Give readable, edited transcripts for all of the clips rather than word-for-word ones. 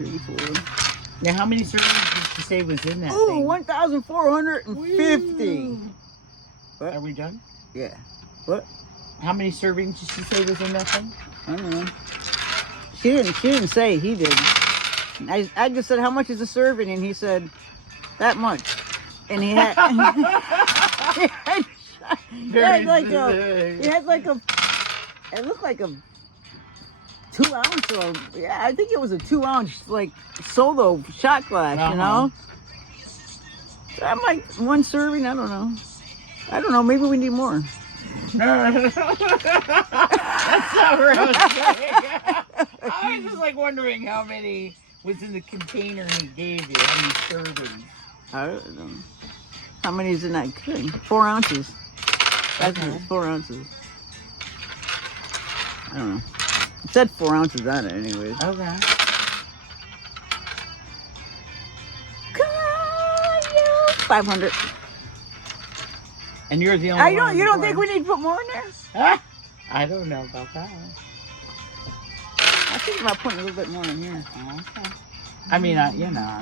3, 4. Now, how many servings did she say was in that Ooh, thing? 1,450. What? Are we done? Yeah. What? How many servings did she say was in that thing? I don't know. She didn't say. He did. I just said, how much is a serving? And he said, that much. And he had... he had like a... It looked like a 2 ounce or... Yeah, I think it was a 2 ounce, like, solo shot glass, you know? So I'm like, one serving? I don't know. Maybe we need more. That's not what I was saying. I was just like wondering how many was in the container he gave you. How many servings? I don't know. How many is in that thing? 4 ounces. That's Okay. 4 ounces. I don't know. It said 4 ounces on it anyways. Okay. 500. And you're the only one. You don't think we need to put more in there? I don't know about that. I think about putting a little bit more in here. Okay. I mean, you know.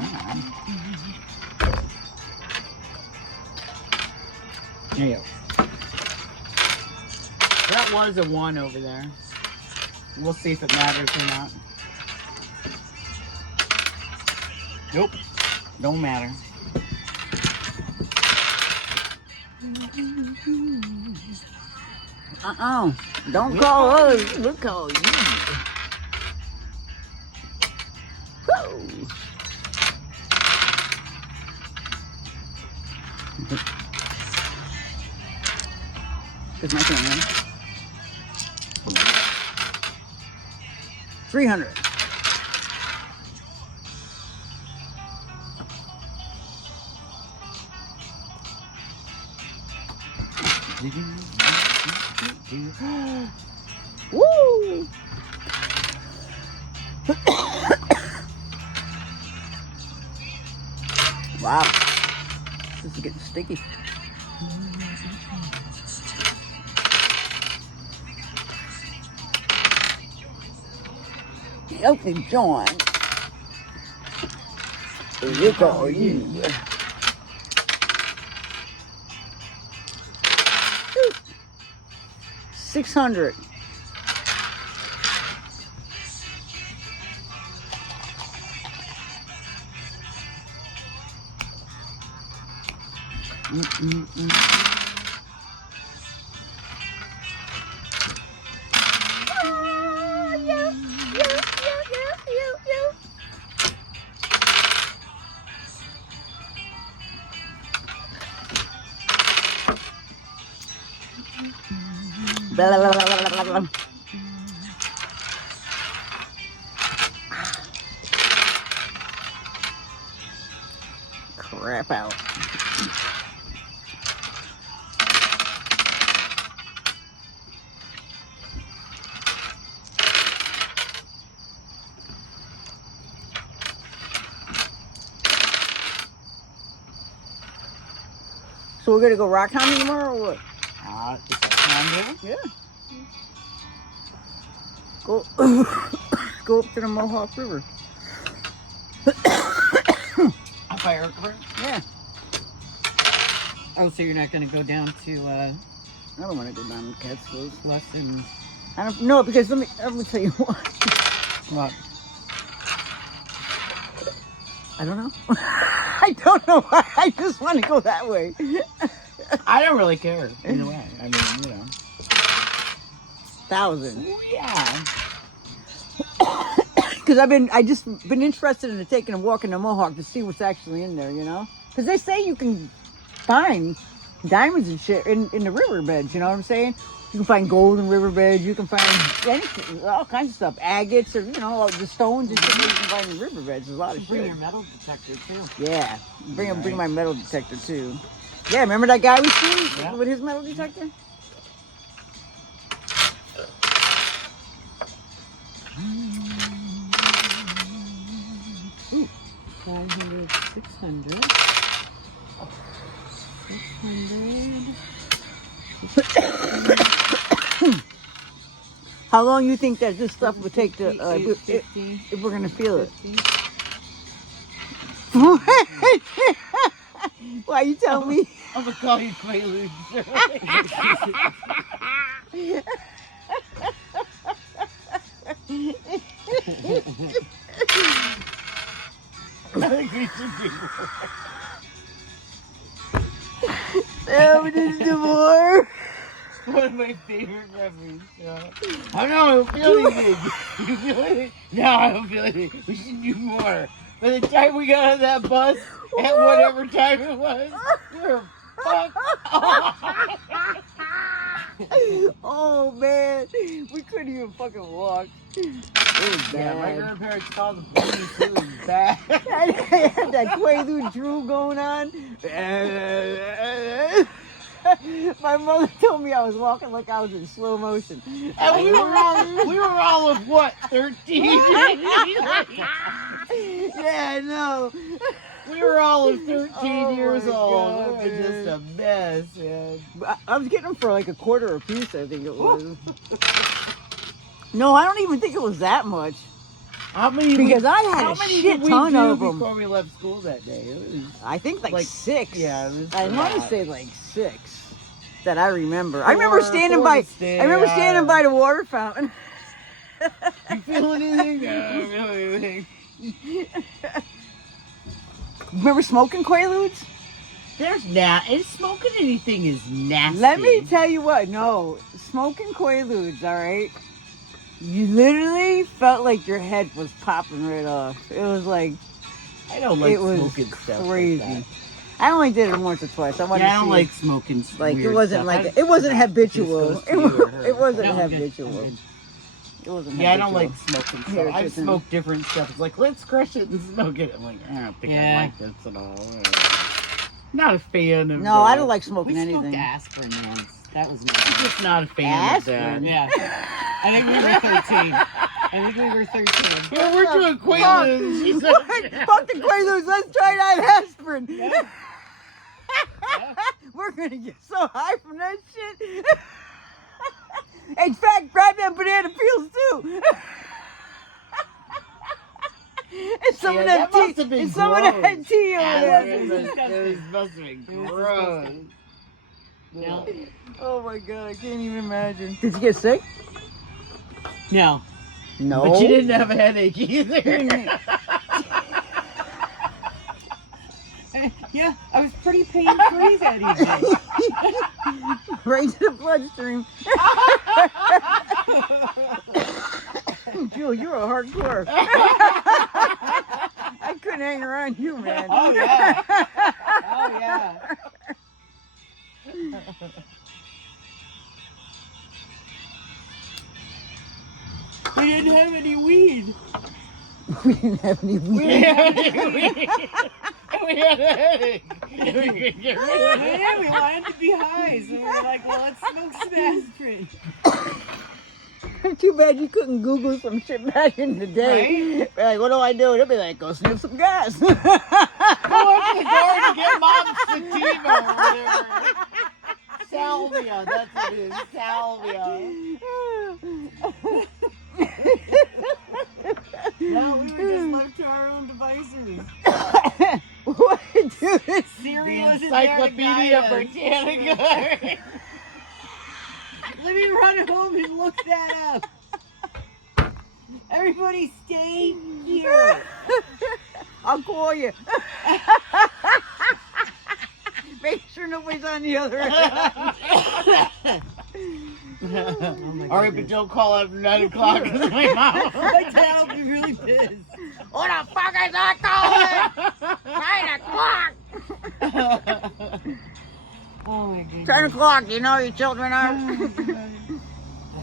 There you go. That was a 1 over there. We'll see if it matters or not. Nope. Don't matter. Don't call us. We'll call you. Whoa. Here's my camera. 300. Woo! Wow. This is getting sticky. Elton John. Look at you. 600. Blah, blah, blah, blah, blah, blah. Crap out. So we're gonna go rock climbing tomorrow or what? Is that time there? Yeah. Go go up to the Mohawk River. Up by River? Yeah. Oh, so you're not going to go down to I don't want to go down to Catskills. less than I don't know because let me tell you what. what? I don't know. I don't know why. I just want to go that way. I don't really care either way. I mean, you know. 1,000. Yeah. Because I just been interested in taking a walk in the Mohawk to see what's actually in there, you know? Because they say you can find diamonds and shit in the riverbeds, you know what I'm saying? You can find gold in riverbeds, you can find anything, all kinds of stuff, agates, or, you know, the stones and shit that you can find in riverbeds. There's a lot of shit. Bring your metal detector, too. Yeah, bring my metal detector, too. Yeah, remember that guy we seen with his metal detector? Ooh, 500, 600. 600. How long you think that this stuff would take to, if we're going to feel it? 50. Why you tell me? I'm gonna call you Quaalude. I think we should do more. We need to do more. One of my favorite memories. I don't feel anything. You feel anything? No, I don't feel anything. We should do more. By the time we got on that bus, at whatever time it was, we were fucked off. Oh man, we couldn't even fucking walk. It was Yeah, my bad. grandparents called the police. It was bad. I had that Quaalude drool going on. My mother told me I was walking like I was in slow motion. And we were all of what, 13? Yeah, I know. We were all of 13 Oh years my old. God, It was man. just a mess, man. I was getting them for like a quarter a piece, I think it was. No, I don't even think it was that much. How many? Because I how had a many shit did we ton do of them. before we left school that day? It was I think like 6. yeah, it was I want to bad. say like 6 that I remember. I remember Four standing to by. stay, I remember standing by the water fountain. You feel anything? No, I don't feel anything. Remember smoking Quaaludes? There's and smoking anything is nasty. Let me tell you what. No, smoking Quaaludes. All right. You literally felt like your head was popping right off. It was like I don't like it was smoking stuff crazy. like I only did it once or twice. I that. wanted Yeah, I to don't see like smoking. like it weird wasn't stuff. like it wasn't habitual. Just It, goes to you or her. it wasn't No, I'm good. habitual. I'm good. It wasn't. Yeah, I don't habitual. like smoking Here, stuff. I've listen. smoked different stuff. It's like, let's crush it and smoke it. I'm like, I don't think Yeah. I like this at all. Not a fan of No, I that. don't like We smoking smoked anything. aspirin once. That was I'm nice. just not a fan Aspirin? of that. Yeah. I think we were 13. I think we were 13. Yeah, we're doing Fuck. Quaaludes. She said, What? Fuck the Quaaludes. Let's try that aspirin. Yeah. We're gonna get so high from that shit. In fact, grab that banana peels too. And some Yeah, of that that must tea. have been And some of gross. that tea over Yeah, there. it must have been gross. No. Oh my god, I can't even imagine. Did you get sick? No. No. But you didn't have a headache either. Yeah, I was pretty pain-free that evening. Right to the bloodstream. Jill, you're a hardcore. I couldn't hang around you, man. Oh, yeah. Oh, yeah. We didn't have any weed. We didn't have any We weed. had a headache. We could get rid of it. Yeah, we wanted to be high, so we were like, well, let's smoke some aspirin. Too bad you couldn't Google some shit back in the day. Right? Like, what do I do? They'll be like, go sniff some gas. Go up to the door to get mom's sativa or whatever. Salvia, that's what it is. Salvia. No, we were just left to our own devices. What, dude? Siri The wasn't there to Encyclopedia guide us. Britannica. Let me run home and look that up. Everybody stay here. I'll call you. Make sure nobody's on the other end. All right, but don't call after 9 o'clock because my mom. My dad will be really pissed. What the fuck is that calling? 9 o'clock. Oh my goodness. 10 o'clock. You know your children are.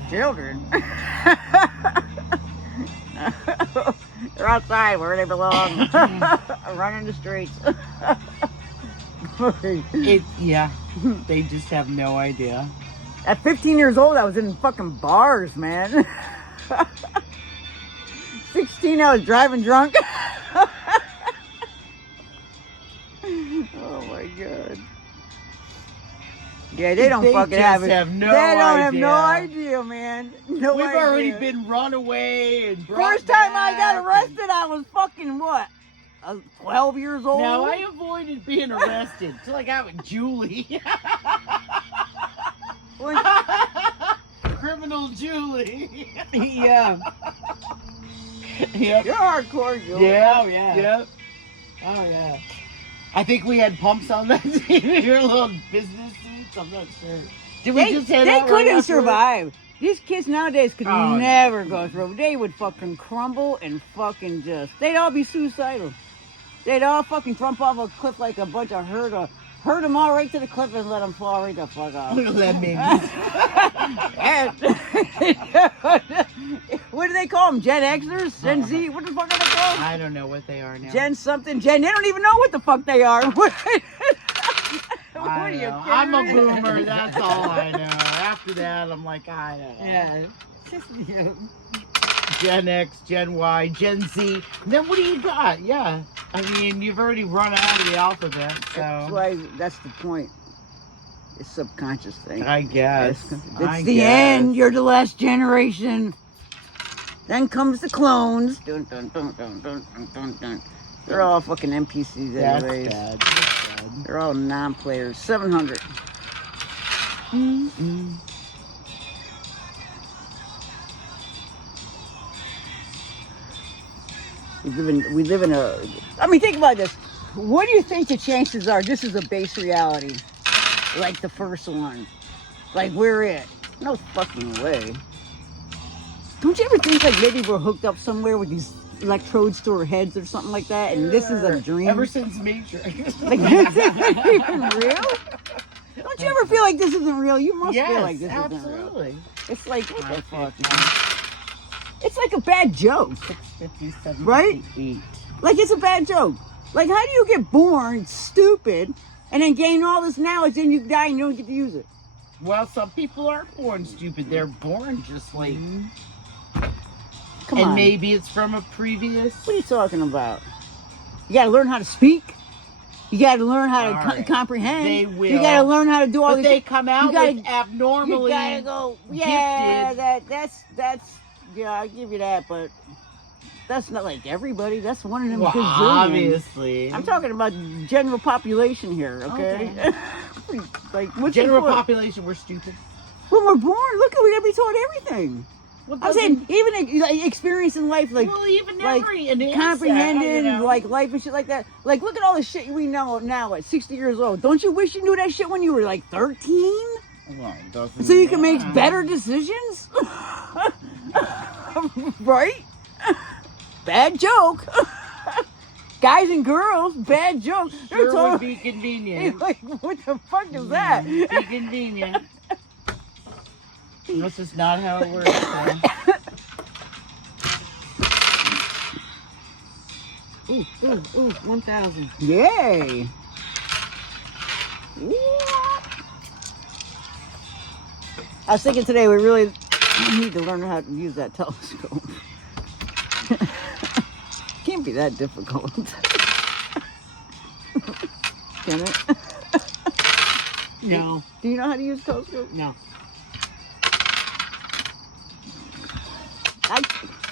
Children. They're outside where they belong. Running the streets. Yeah, they just have no idea. At 15 years old, I was in fucking bars, man. 16, I was driving drunk. Oh my god. Yeah, they don't fucking just have it. have no they don't have idea. no idea, man. No We've idea. already been run away and brought First time I got back arrested, I was fucking what? 12 years old. Now, I avoided being arrested till I got with Julie. When- Criminal Julie. Yeah. Yep. You're hardcore, Julie. Yeah. Oh, yeah. Yep. Oh, yeah. I think we had pumps on that team. Your little business suits. I'm not sure. Did we just say They that right couldn't afterwards? survive. These kids nowadays could Oh, never go through. They would fucking crumble and fucking they'd all be suicidal. They'd all fucking jump off a cliff like a bunch of herd them all right to the cliff and let them fall right the fuck off. Let me. What do they call them? Gen Xers? Gen Z? What the fuck are they called? I don't know what they are now. Gen something? They don't even know what the fuck they are. What I are don't you know. I'm a kidding? boomer. That's all I know. After that, I'm like, I don't know. Yeah. Yeah. Gen X, Gen Y, Gen Z. Then what do you got? Yeah. I mean, you've already run out of the alphabet, That's so. why, that's the point. It's subconscious thing. I guess. It's the end. You're the last generation. Then comes the clones. Dun, dun, dun, dun, dun, dun, dun, dun. They're all fucking NPCs That's anyways. bad. That's bad. They're all non-players. 700. We live in a. I mean, think about this. What do you think the chances are? This is a base reality, like the first one, like we're it. No fucking way. Don't you ever think like maybe we're hooked up somewhere with these electrodes to our heads or something like that, and this is a dream? Ever since Matrix. Like, this isn't even real? Don't you ever feel like this isn't real? You must Yes, feel like this isn't real. absolutely. It's like, what the fuck? It's like a bad joke. 657. Right? Like, it's a bad joke. Like, how do you get born stupid and then gain all this knowledge and you die and you don't get to use it? Well, some people aren't born stupid. They're born just like. Come and on. maybe it's from a previous. What are you talking about? You gotta learn how to speak. You gotta learn how to All right. comprehend. They will. You gotta learn how to do all But this. they come out gotta- with abnormally. You gotta go. Yeah, gifted. that's. Yeah, I'll give you that, but that's not like everybody. That's one of them Well, gazillion. obviously. I'm talking about general population here, okay? Like, what's General your point? population, we're stupid. When we're born, look, we gotta be taught everything. Well, I'm saying, even like, experience in life, like well, even like, every an insect, comprehending, you know. like life and shit like that. Like, look at all the shit we know now at 60 years old. Don't you wish you knew that shit when you were like 13? Well, it doesn't So you can make matter. better decisions? Right? Bad joke. Guys and girls, bad joke. They're Sure would totally be convenient. like, what the fuck is that? Be convenient. That's just not how it works. So. Ooh, 1,000. Yay. I was thinking today we really need to learn how to use that telescope. Can't be that difficult. Can it? No, Do you know how to use a telescope? no.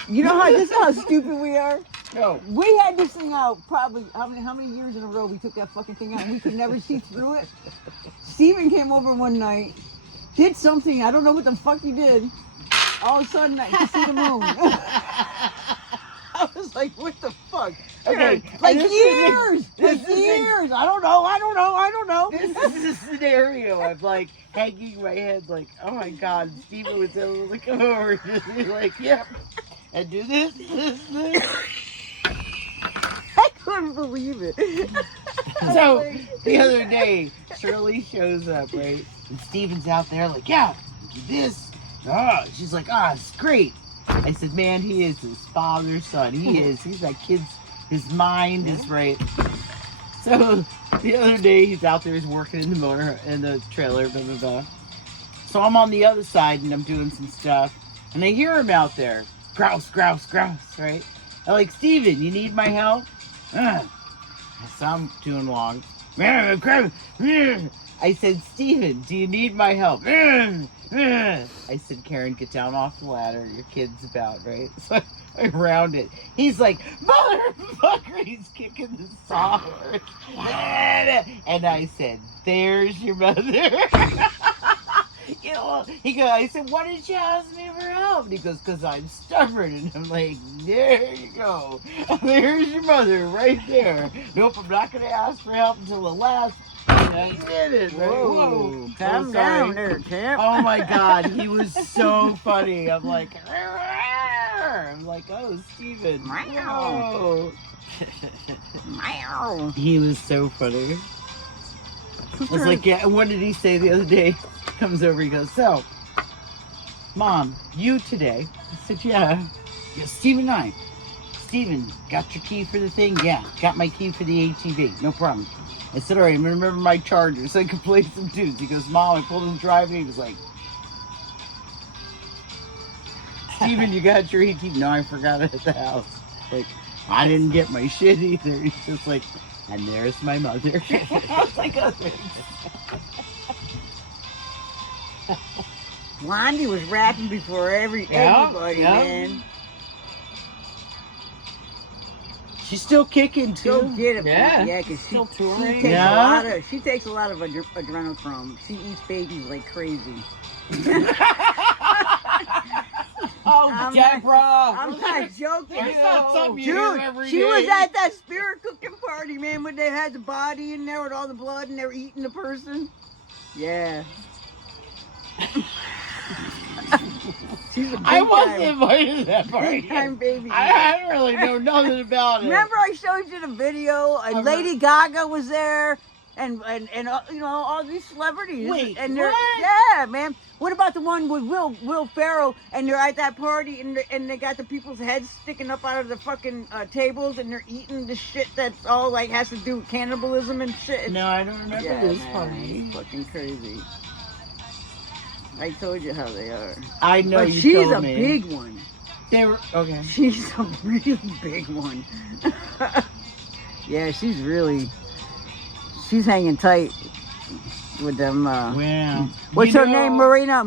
You know how this is how stupid we are? No. We had this thing out probably how many years in a row we took that fucking thing out and we could never see through it. Steven came over one night, did something, I don't know what the fuck he did. All of a sudden I could see the moon. I was like, what the fuck? Okay, Like this is- years! this Like is- years! I don't know. This is a scenario of like hanging my head, like, oh my god, Steven was able to come over and just be like, yep, and do this. I couldn't believe it. So the other day, Shirley shows up, right? And Steven's out there like, yeah, do this. Oh, she's like, it's great. I said, man, he is his father's son. He is. He's that kid's, his mind is right. So the other day, he's out there, he's working in the trailer, blah, blah, blah. So I'm on the other side and I'm doing some stuff. And I hear him out there. Grouse, grouse, grouse, right? I'm like, Steven, you need my help? So I'm doing long. I said, Steven, do you need my help? I I said, Karen, get down off the ladder. Your kid's about, right? So I round it. He's like, motherfucker! He's kicking the sawhorse. And I said, there's your mother. You know, I said, why did you ask me for help? And he goes, because I'm stubborn. And I'm like, there you go. There's your mother right there. Nope, I'm not going to ask for help until the last minute. Right? Whoa, calm Oh, down sorry. there, champ. Oh my God, he was so funny. I'm like, oh, Steven. Meow. Whoa. Meow. He was so funny. I was like, yeah, and what did he say the other day? Comes over, he goes, so, Mom, you today? I said, yeah. Yeah, Steven and I. Steven, got your key for the thing? Yeah, got my key for the ATV. No problem. I said, all right, I'm going to remember my charger so I can play some tunes. He goes, Mom, I pulled in the driveway. He was like, Steven, you got your ATV? No, I forgot it at the house. Like, I didn't get my shit either. He's just like, and there's my mother. I was like, oh, thanks. Blondie was rapping before everybody, man. She's still kicking Go too. get it, Yeah. yeah, because Still she touring. takes Yeah. she takes a lot of adrenochrome. She eats babies like crazy. Oh, I'm Deborah! I'm not joking. It's not something you hear Dude, every she day. was at that spirit cooking party, man, when they had the body in there with all the blood and they were eating the person. Yeah. She's a big I wasn't time, invited to that party. big time baby. I don't really know nothing about it. Remember I showed you the video and Lady Gaga was there and you know, all these celebrities. Wait, and they're, what? yeah, man. What about the one with Will Ferrell and they're at that party and they got the people's heads sticking up out of the fucking tables and they're eating the shit that's all like has to do with cannibalism and shit. No, I don't remember Yeah, this man, party. it's fucking crazy. I told you how they are. I know But you she's told a me. big one. They were okay. She's a really big one. Yeah, she's hanging tight with them. Wow. What's You her know- name? Marina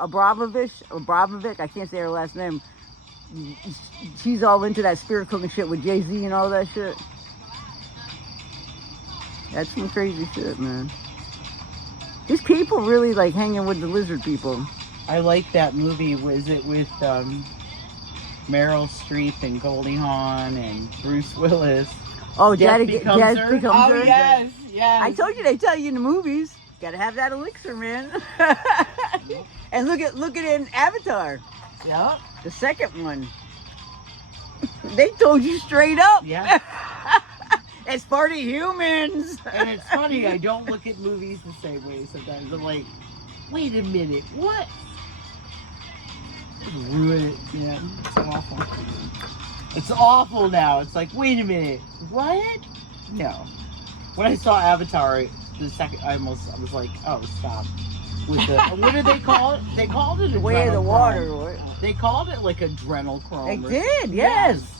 Abramovich. I can't say her last name. She's all into that spirit cooking shit with Jay-Z and all that shit. That's some crazy shit, man. These people really like hanging with the lizard people. I like that movie. Was it with Meryl Streep and Goldie Hawn and Bruce Willis? Oh, Death Death Becomes Becomes Her? Her. Oh, yes, yes. I told you they tell you in the movies. Gotta have that elixir, man. And look at it in Avatar, Yep. the second one. They told you straight up. Yeah. It's for the humans. And it's funny, I don't look at movies the same way sometimes. I'm like, wait a minute, what? Ruin it. Yeah, it's awful. It's awful now. It's like, wait a minute, what? No. When I saw Avatar, the second, I was like, oh, stop. With the, what did they call it? They called it The way of the adrenochrome. water. What? They called it like adrenochrome. They or did, something. yes.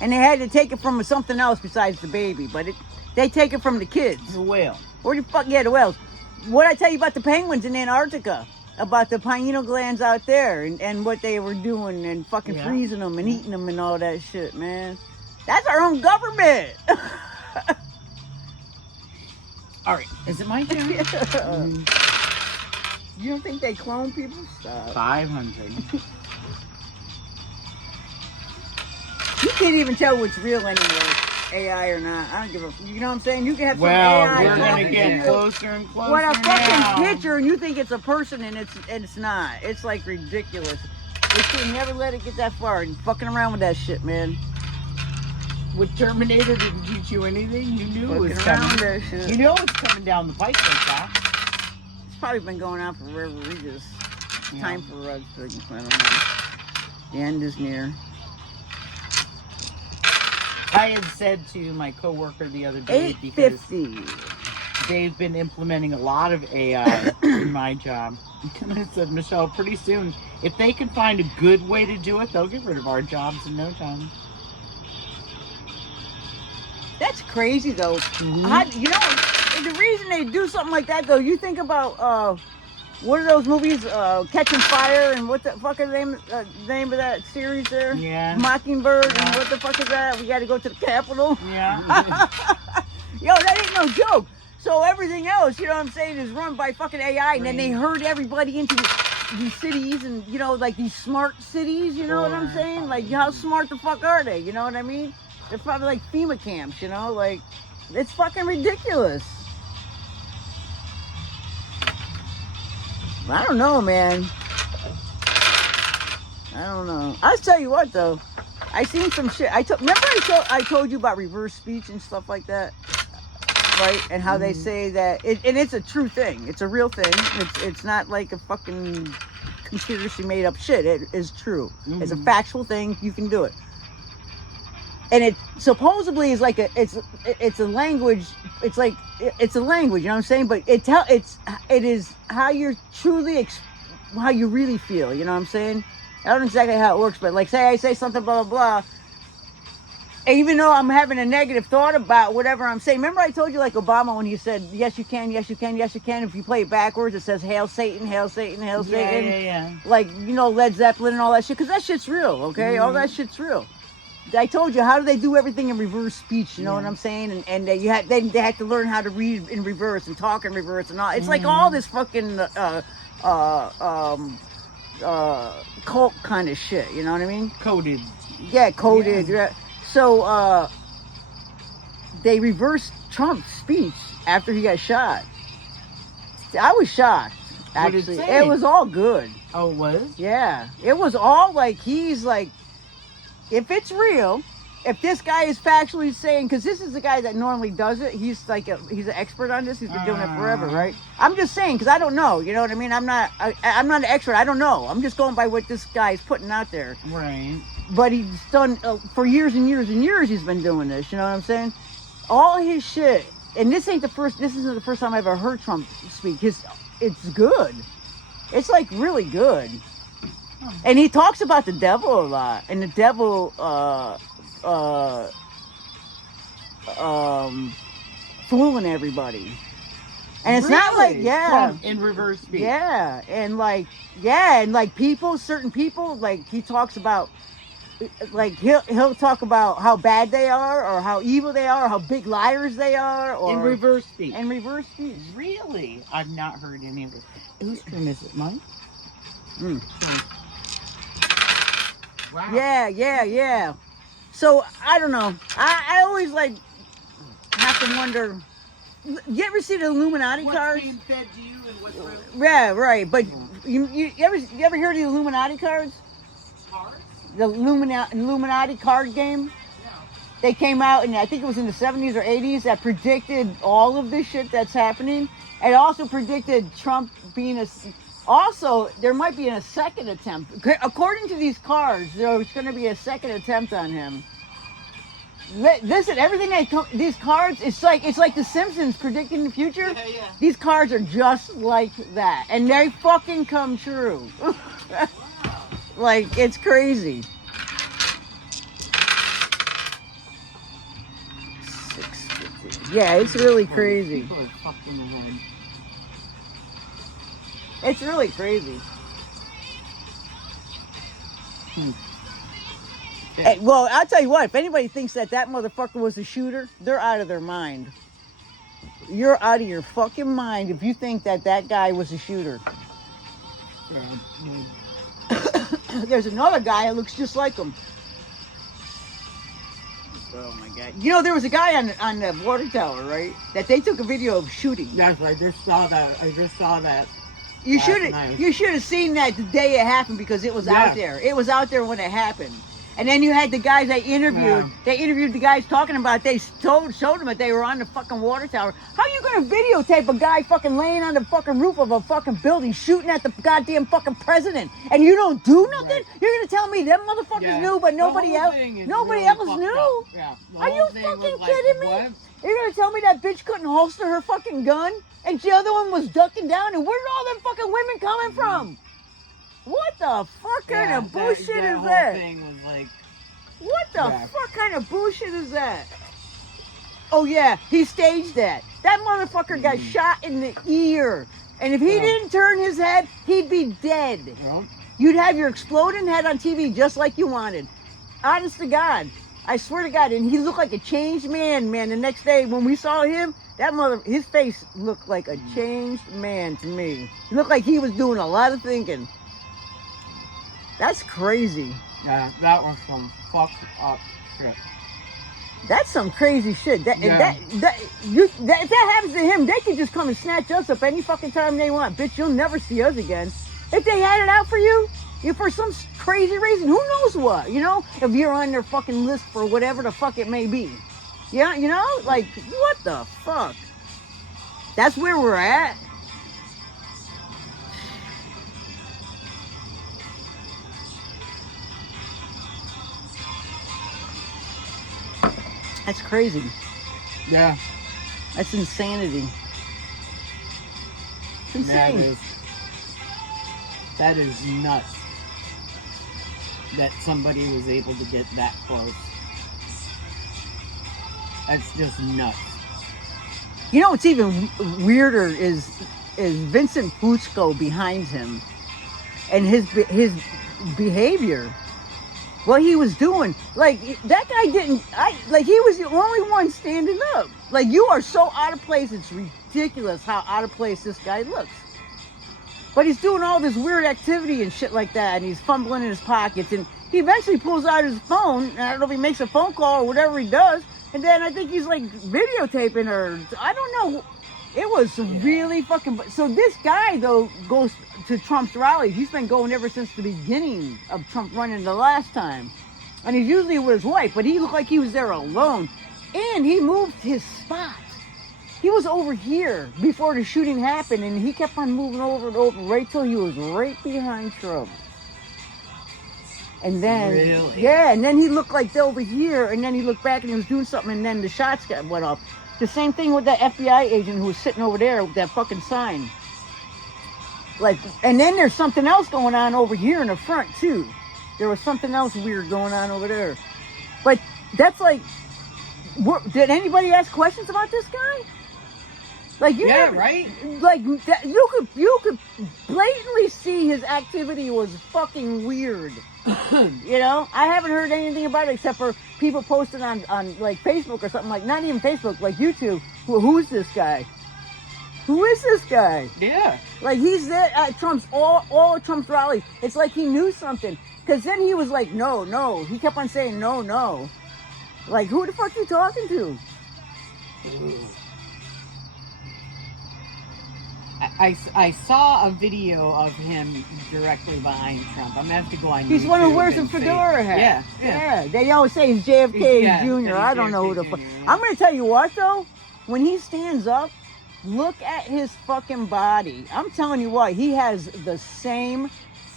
And they had to take it from something else besides the baby, but they take it from the kids. The whale. Where the fuck? Yeah, the whales. What I tell you about the penguins in Antarctica? About the pineal glands out there and what they were doing and fucking Yeah. freezing them and eating them and all that shit, man. That's our own government. All right, is it my turn? You don't think they clone people? Stop. 500. You can't even tell what's real anymore, AI or not. I don't give a. You know what I'm saying? You can have some Well, AI we're gonna talking to get you closer and closer with a fucking now. picture, and you think it's a person, and it's not. It's like ridiculous. They should never let it get that far. And fucking around with that shit, man. With Terminator didn't teach you anything. You knew it was Fucking around with coming. that shit. You know it's coming down the pipe like that. It's probably been going on forever. We just Yeah. time for us. I don't know. The end is near. I had said to my coworker the other day because 850. they've been implementing a lot of AI in my job. And I said, Michelle, pretty soon, if they can find a good way to do it, they'll get rid of our jobs in no time. That's crazy though. Mm-hmm. You know, the reason they do something like that though, you think about what are those movies? Catching Fire and what the fuck is the name of that series there? Yeah. Mockingbird and Yeah. what the fuck is that? We got to go to the Capitol. Yeah. Yo, that ain't no joke. So everything else, you know what I'm saying, is run by fucking AI, and then they herd everybody into these cities, and you know, like these smart cities. You know what I'm saying? Like, how smart the fuck are they? You know what I mean? They're probably like FEMA camps. You know, like it's fucking ridiculous. I don't know, man. I don't know. I'll tell you what, though. I seen some shit. Remember I told you about reverse speech and stuff like that, right? And how they say that, and it's a true thing. It's a real thing. It's not like a fucking conspiracy made up shit. It is true. It's a factual thing. You can do it. And it supposedly is like it's a language. It's like it's a language. You know what I'm saying? But it is how you're truly how you really feel. You know what I'm saying? I don't know exactly how it works, but like say I say something blah blah blah. And even though I'm having a negative thought about whatever I'm saying, remember I told you like Obama when he said yes you can, yes you can, yes you can. If you play it backwards, it says Hail Satan, Hail Satan, Hail Satan. Yeah. Like, you know, Led Zeppelin and all that shit, because that shit's real. Okay, all that shit's real. I told you, how do they do everything in reverse speech? You know what I'm saying? And they had to learn how to read in reverse and talk in reverse and all. It's like all this fucking cult kind of shit. You know what I mean? Coded. Yeah, coded. Yeah. So they reversed Trump's speech after he got shot. I was shocked. What did it Actually, say? it was all good. Oh, it was? Yeah, it was all like he's like. If it's real, if this guy is factually saying, because this is the guy that normally does it, he's like he's an expert on this. He's been doing it forever, right? I'm just saying because I don't know. You know what I mean? I'm not an expert. I don't know. I'm just going by what this guy is putting out there. Right. But he's done for years and years and years. He's been doing this. You know what I'm saying? All his shit, and this isn't the first time I've ever heard Trump speak. It's good. It's like really good. And he talks about the devil a lot, and the devil fooling everybody. And it's not like Trump in reverse speech. and like certain people, like he talks about, like he'll talk about how bad they are, or how evil they are, or how big liars they are, or In reverse speech. and reverse speech. Really? I've not heard any of it. Whose turn is it? Mine? Wow. Yeah. So I don't know. I always like have to wonder. You ever see the Illuminati cards? What's being fed to you and what's real? Yeah, right. But you ever hear of the Illuminati cards? Cards? The Illuminati card game? No. They came out, and I think it was in the 70s or 80s, that predicted all of this shit that's happening. And also predicted Trump being Also, there might be a second attempt. According to these cards, there's going to be a second attempt on him. Listen, everything these cards, it's like the Simpsons predicting the future. Yeah. These cards are just like that, and they fucking come true. Like, it's crazy. 650. Yeah, it's really crazy. People are fucked in the head. It's really crazy. Well, I'll tell you what, if anybody thinks that motherfucker was a shooter, they're out of their mind. You're out of your fucking mind if you think that guy was a shooter. There's another guy that looks just like him. Oh my God. You know, there was a guy on the water tower, right? That they took a video of shooting. Yes, I just saw that. You Nice. should have seen that the day it happened, because it was out there. It was out there when it happened. And then you had the guys they interviewed. Yeah. They interviewed the guys talking about it. They showed them that they were on the fucking water tower. How are you gonna videotape a guy fucking laying on the fucking roof of a fucking building shooting at the goddamn fucking president, and you don't do nothing? Right. You're gonna tell me them motherfuckers knew, but nobody else knew? Yeah. Are you fucking kidding me? You're gonna tell me that bitch couldn't holster her fucking gun, and the other one was ducking down? And where did all them fucking women coming from? What the fuck kind of bullshit is that? Thing was like, What the fuck kind of bullshit is that? Oh yeah, he staged that. That motherfucker got shot in the ear. And if he Yeah. didn't turn his head, he'd be dead. Well, You'd have your exploding head on TV just like you wanted. Honest to God. I swear to God. And he looked like a changed man, man. The next day when we saw him, his face looked like a changed man to me. He looked like he was doing a lot of thinking. That's crazy. yeah, that was some fucked up shit. That's some crazy shit. Yeah. If that happens to him, they can just come and snatch us up any fucking time they want. Bitch, you'll never see us again. If they had it out for you, for some crazy reason, who knows what, you know? If you're on their fucking list for whatever the fuck it may be. Yeah, you know? Like, what the fuck? That's where we're at. That's crazy. Yeah, That's insanity. It's that insane. is nuts. That somebody was able to get that close. That's just nuts. You know what's even weirder is Vincent Fusco behind him and his behavior. What he was doing, like that guy didn't. He was the only one standing up. Like, you are so out of place. It's ridiculous how out of place this guy looks. But he's doing all this weird activity and shit like that, and he's fumbling in his pockets, and he eventually pulls out his phone. And I don't know if he makes a phone call or whatever he does, and then I think he's like videotaping her. I don't know. It was really fucking. So this guy though goes to Trump's rallies. He's been going ever since the beginning of Trump running the last time, and he's usually with his wife. But he looked like he was there alone, and he moved his spot. He was over here before the shooting happened, and he kept on moving over and over right till he was right behind Trump. And then, Really? yeah, and then he looked like over here, and then he looked back and he was doing something, and then the shots went off. The same thing with that FBI agent who was sitting over there with that fucking sign. Like, and then there's something else going on over here in the front too. There was something else weird going on over there. But that's like, did anybody ask questions about this guy? Like, you Yeah, never- right? Like that, you could blatantly see his activity was fucking weird. You know, I haven't heard anything about it except for people posting on like Facebook or something, like not even Facebook, like YouTube. Who's this guy? Who is this guy? Yeah. Like, he's there at all of Trump's rallies. It's like he knew something, because then he was like, no. He kept on saying no. Like, who the fuck you talking to? I saw a video of him directly behind Trump. I'm gonna have to go on. He's one who YouTube wears a and see. fedora hat. Yeah. They always say he's JFK Yeah, Jr. I don't know who the fuck. I'm gonna tell you what though, when he stands up, look at his fucking body. I'm telling you what, he has the same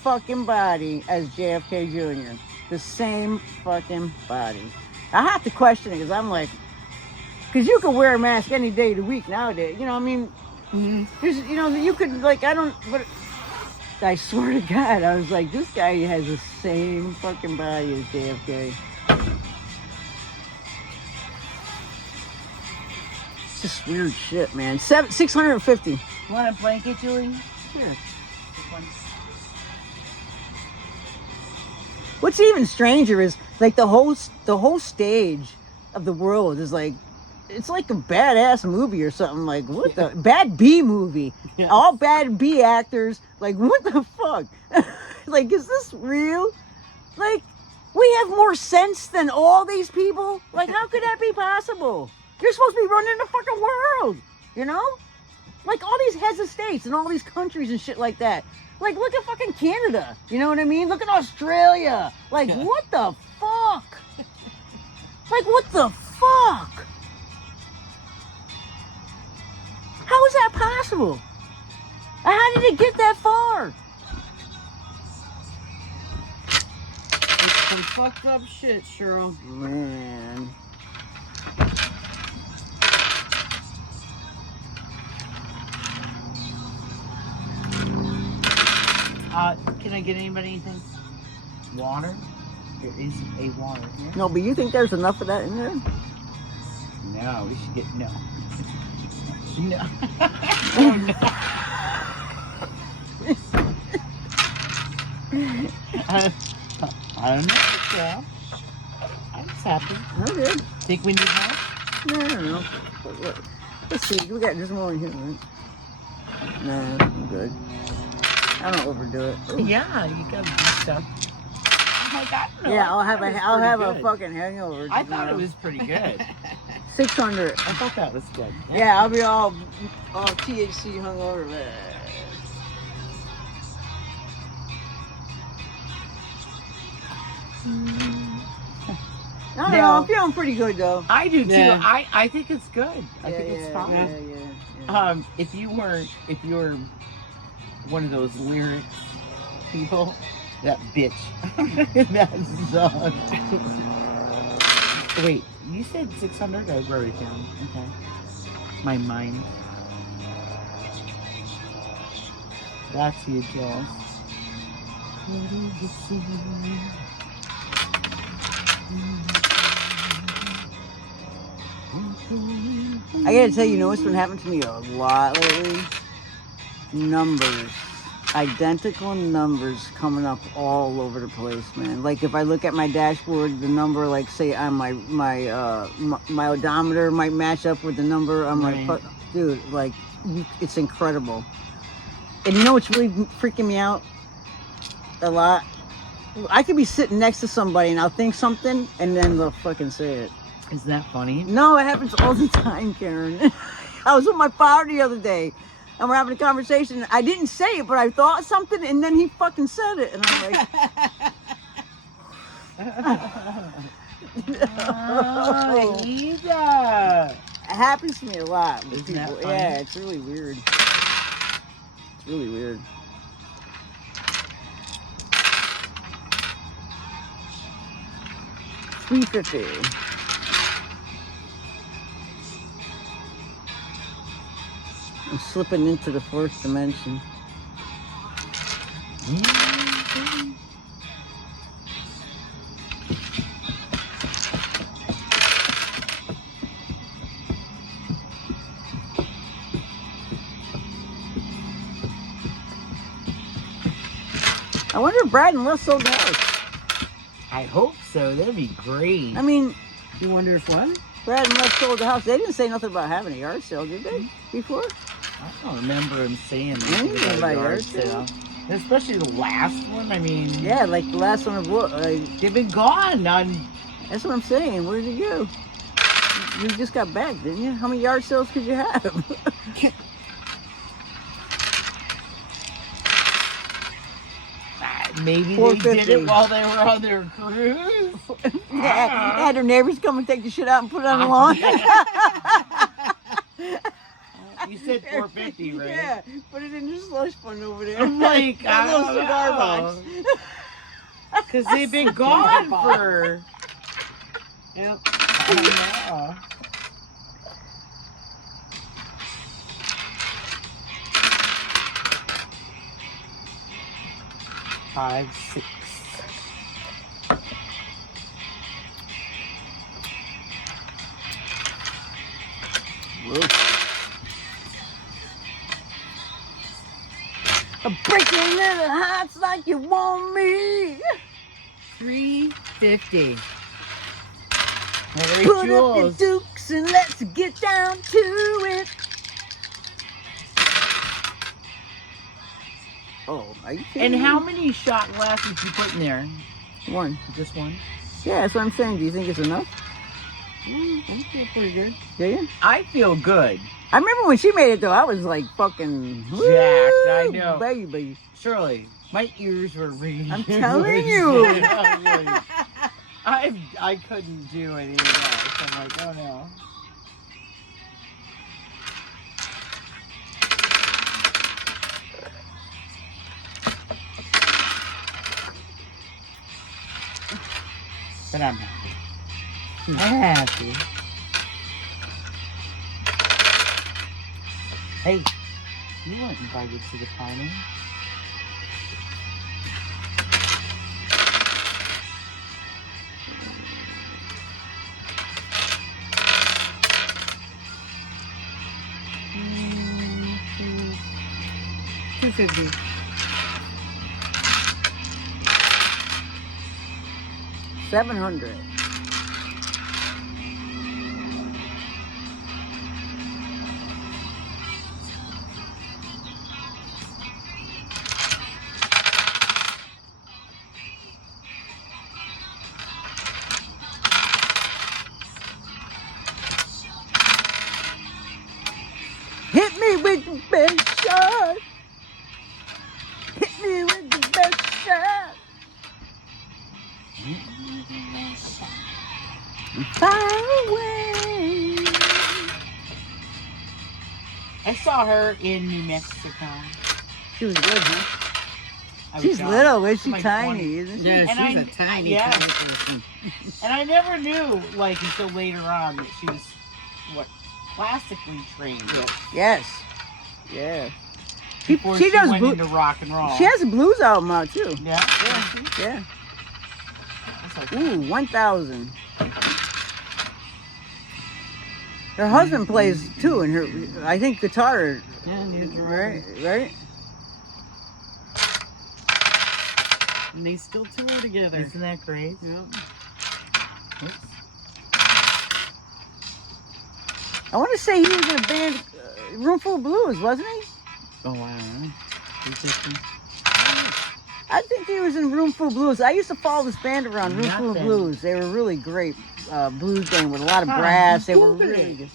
fucking body as JFK Jr. The same fucking body. I have to question it because I'm like, because you could wear a mask any day of the week nowadays. You know, I mean, there's, you know, you could, like, but I swear to God, I was like, this guy has the same fucking body as JFK. It's just weird shit, man. 650. Want a blanket, Julie? Sure. What's even stranger is like the whole stage of the world is like, it's like a badass movie or something. Like, what the bad B movie? Yeah. All bad B actors. Like, what the fuck? Like, is this real? Like, we have more sense than all these people. Like, how could that be possible? You're supposed to be running the fucking world, you know? Like, all these heads of states and all these countries and shit like that. Like, look at fucking Canada. You know what I mean? Look at Australia. Like, Yeah. what the fuck? Like, what the fuck? How is that possible? How did it get that far? It's some fucked up shit, Cheryl. Man. Can I get anybody anything? Water? There is a water here. No, but you think there's enough of that in there? No, we should get no. No. Oh, no. I don't know, girl. I'm just happy. Okay. Think we need help? No, I don't know. Let's see. We got just more in here, right? No, I'm good. I don't overdo it. Ooh. Yeah, you gotta do stuff. Oh my God, no, Yeah, I'll have that a was I'll pretty have a good. fucking hangover. I thought tomorrow. it was pretty good. 600. I thought that was good. Yeah, I'll be all THC hungover. I don't know. I'm feeling pretty good though. I do too. Yeah. I think it's good. I think it's fine. Yeah. If you were one of those lyrics people, that bitch. That song. Wait, you said 600? I wrote it down. Okay. My mind. That's you, Jess. I gotta tell you, what's been happening to me a lot lately? Numbers. Identical numbers coming up all over the place, man. Like if I look at my dashboard, the number, like say on my odometer might match up with the number on my Right. dude, like it's incredible. And you know what's really freaking me out a lot? I could be sitting next to somebody and I'll think something and then they'll fucking say it. Is that funny? No, it happens all the time, Karen. I was with my father the other day and we're having a conversation. I didn't say it, but I thought something and then he fucking said it. And I'm like, Aida. it happens to me a lot with Isn't that people. funny? Yeah, it's really weird. It's really weird. $350. I'm slipping into the fourth dimension. I wonder if Brad and Les sold the house. I hope so. That'd be great. I mean, You wonder if what? Brad and Les sold the house. They didn't say nothing about having a yard sale, did they? Before? I don't remember him saying Anything anything about about yard yard sale. Especially the last one. I mean, Yeah, like the last one of what? they've been gone. That's what I'm saying. Where did he go? You just got back, didn't you? How many yard sales could you have? Maybe they did 450. it while they were on their cruise. Yeah, had their neighbors come and take the shit out and put it on the lawn. You said 450, right? Yeah, put it in your slush fund over there. I'm like, That I little don't cigar know. box. Because they've been gone for. Yep. I don't know. Five, 6. Whoa. I'm breaking into the hearts like you want me. $350. Hey, Put up your Jules. dukes and let's get down to it. Oh, are you kidding And me? how many shot glasses you put in there? One. Just one? Yeah, that's what I'm saying. Do you think it's enough? I feel pretty good. Do you? I feel good. I remember when she made it though. I was like fucking Jacked, I woo, know. baby. Shirley, my ears were ringing. I'm telling you. I couldn't do any of that. I'm like, oh no. But I'm happy. I'm happy. Hey, you weren't invited to the party. $250. 700. Hit me with the best shot. Hit me with the best shot. Far away. I saw her in New Mexico. She was good, huh? I was She's young. little, is she Like tiny, 20. isn't she? Yeah, And she's I- a tiny, yeah. tiny person. And I never knew, like, until later on that she was, what, classically trained. Yes. Yeah. Before she she does went blue- into rock and roll. She has a blues album out too. Yeah. Yeah. That's like, Ooh, 1,000. Her husband plays too, and her, I think, guitar. Yeah, neither do I. Right? And they still tour together. isn't that great? Yeah. Oops. I want to say he was in a band, Roomful of Blues, wasn't he? Oh, wow. I think he was in Roomful of Blues. I used to follow this band around, Not Roomful of then. Blues. They were really great blues band with a lot of Huh, brass. They were Google really it. good.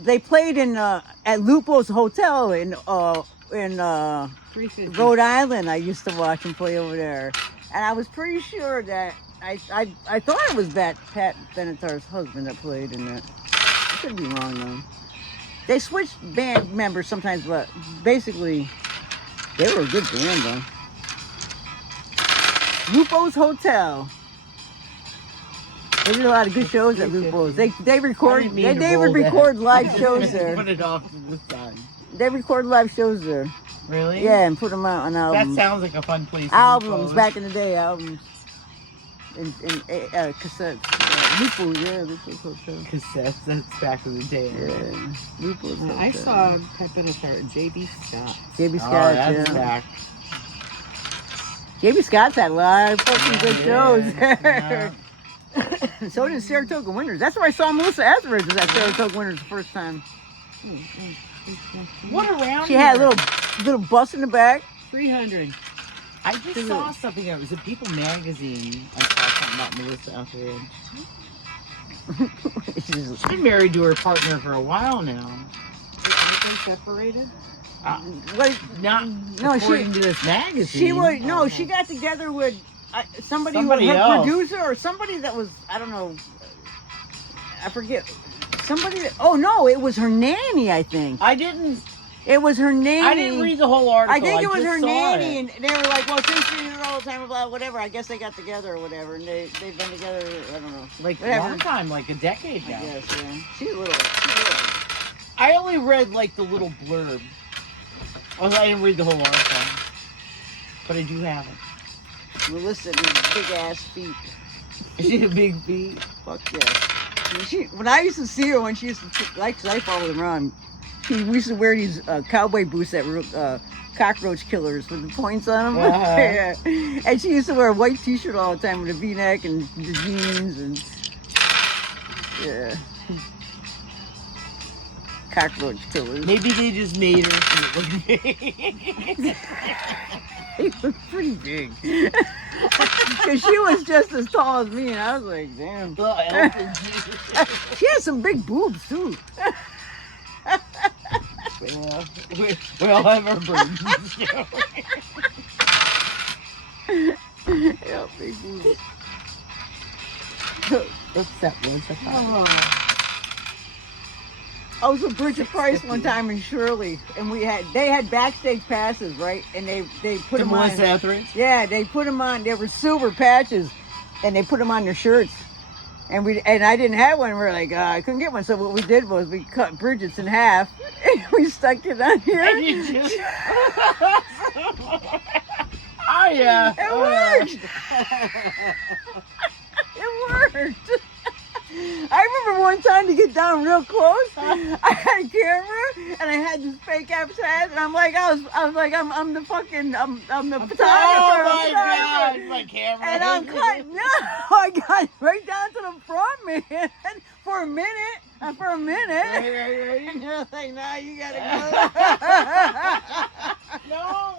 They played in at Lupo's Hotel in 350. Rhode Island. I used to watch him play over there, and I was pretty sure that I thought it was that Pat Benatar's husband that played in that. I could be wrong though. They switched band members sometimes, but basically they were a good band though. Lupo's Hotel. They did a lot of good shows at Lupo's. They record. didn't mean They, to they would roll that. record live shows there. Put it off to the side. They record live shows there. Really? Yeah, and put them out on That albums. sounds like a fun place. to Albums go. back in the day, albums. In cassettes. Lupo, yeah, Lupo's Hotel. Cassettes. That's back in the day. Yeah, Lupo's Hotel. I saw Pat Benatar at J.B. Scott. J.B. Oh, Scott, that's yeah. back. J.B. Scott's had live fucking good shows. Yeah. So did Saratoga Winters. That's where I saw Melissa Etheridge was at Saratoga Winters the first time. What around She had a here? little bus in the back. 300. I just saw something. It was a People magazine. I saw something about Melissa Etheridge. She's been married to her partner for a while now. Aren't they separated? Like, Not No, according to this magazine. she would no. She got together with somebody Somebody her else. producer or somebody that was I don't know. I forget. Somebody. Oh no, it was her nanny. I think I didn't. it was her nanny. I didn't read the whole article. I think it was just her saw nanny, it. and they were like, "Well, since you're here all the time, blah, whatever. I guess they got together or whatever, and they've been together. I don't know, Like a whatever. long time, like a decade I now. guess, yeah. She's a little. I only read like the little blurb. I didn't read the whole article, but I do have it. Melissa and big ass feet. Is she a big feet? Fuck yeah. When I used to see her when she used to, like, 'cause I followed her around, we used to wear these cowboy boots that were cockroach killers with the points on them. Uh-huh. Yeah. And she used to wear a white t-shirt all the time with a v-neck and the jeans and, yeah. Cockroach killers. Maybe they just made her look big. They were pretty big. Because she was just as tall as me, and I was like, damn. Well, Elton Jesus. She has some big boobs, too. Well, we all have our burdens. Yeah, big boobs. What's that one? Oh, I was with Bridget Price one time in Shirley, and they had backstage passes, right? And they put To them on. Melissa Etheridge? Yeah, they put them on. They were silver patches, and they put them on their shirts. And I didn't have one. We were like, I couldn't get one. So what we did was we cut Bridget's in half, and we stuck it on here. And you just... Oh, yeah. It Oh, yeah. worked. It worked. I remember one time to get down real close, I had a camera and I had this fake ass hat, and I'm like, I'm the fucking, I'm the photographer. Oh my photographer. god, my camera. And I'm cutting. No, I got right down to the front, man, for a minute. For a minute. Right. And you're like, nah, you gotta go. No.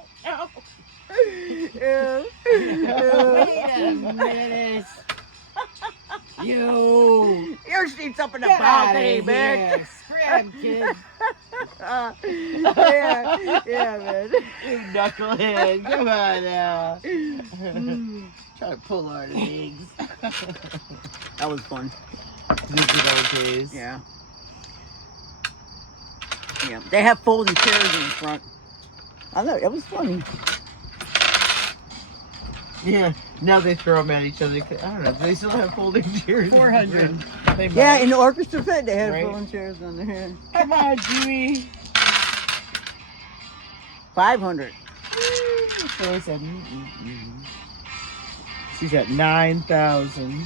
Yeah. Wait a minute. You. Your seat's up in the Get out balcony, of bitch. here. Scram, kid. Yeah, man. You knucklehead. Come on now. Try to pull our legs. That was fun. The good old days. Yeah. Yeah. They have folding chairs in the front. I know, it was funny. Yeah. Now they throw them at each other. I don't know. Do they still have folding chairs? 400. They Yeah, might. in the orchestra pit, they had Right. folding chairs on there. Come on, Jimmy. 500. So it's at, she's at 9,000.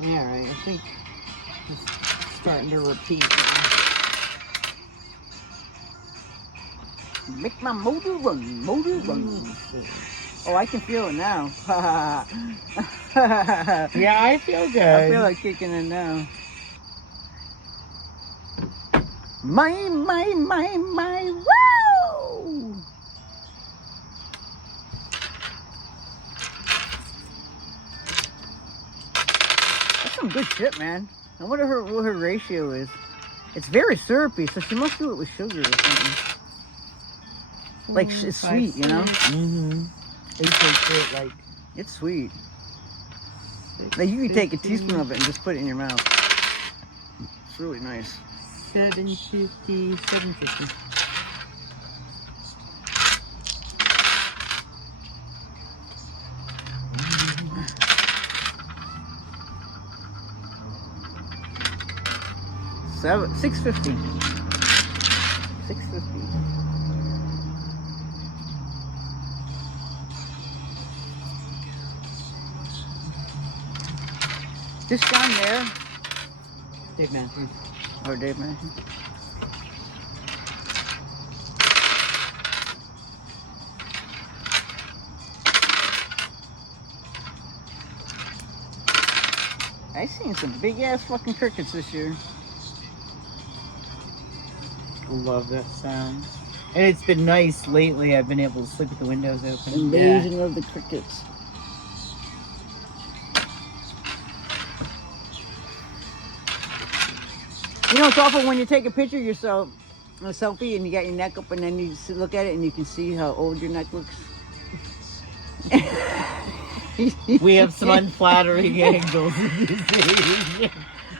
Yeah, right. I think it's starting to repeat. Make my motor run, Oh, I can feel it now. Yeah, I feel good. I feel like kicking it now. My, woo! That's some good shit, man. I wonder what her ratio is. It's very syrupy, so she must do it with sugar or something. Like, it's sweet, you know? Mm-hmm. They taste it like... It's sweet. Like, you can take a teaspoon of it and just put it in your mouth. It's really nice. 750, 750. $6.50. $6.50. This down there, Dave Matthews. or Dave Matthews. I seen some big ass fucking crickets this year. Love that sound. And it's been nice lately. I've been able to sleep with the windows open. Invasion of the crickets. You know, it's awful when you take a picture of yourself, a selfie, and you got your neck up, and then you look at it and you can see how old your neck looks. We have some unflattering angles in this age.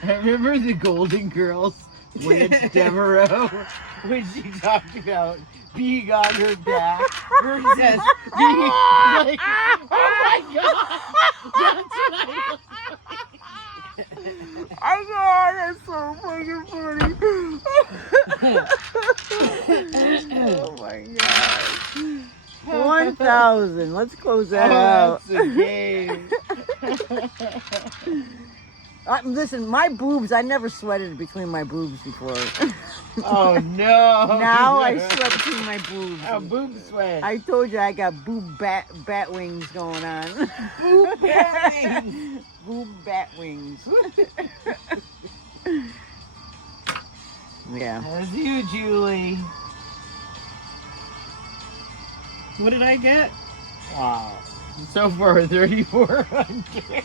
I remember the Golden Girls with Devereaux when she talked about being on her back versus being like, oh my god, that's what I look like. I know, that's so fucking funny. Oh my god. 1,000. Let's close that out. That's a game. Listen, my boobs, I never sweated between my boobs before. Oh no. Now I sweat between my boobs. Oh, boob sweat. I told you I got boob bat wings going on. Boob bat wings. Boob bat wings. Yeah. That's you, Julie. What did I get? Wow. So far, 3,400.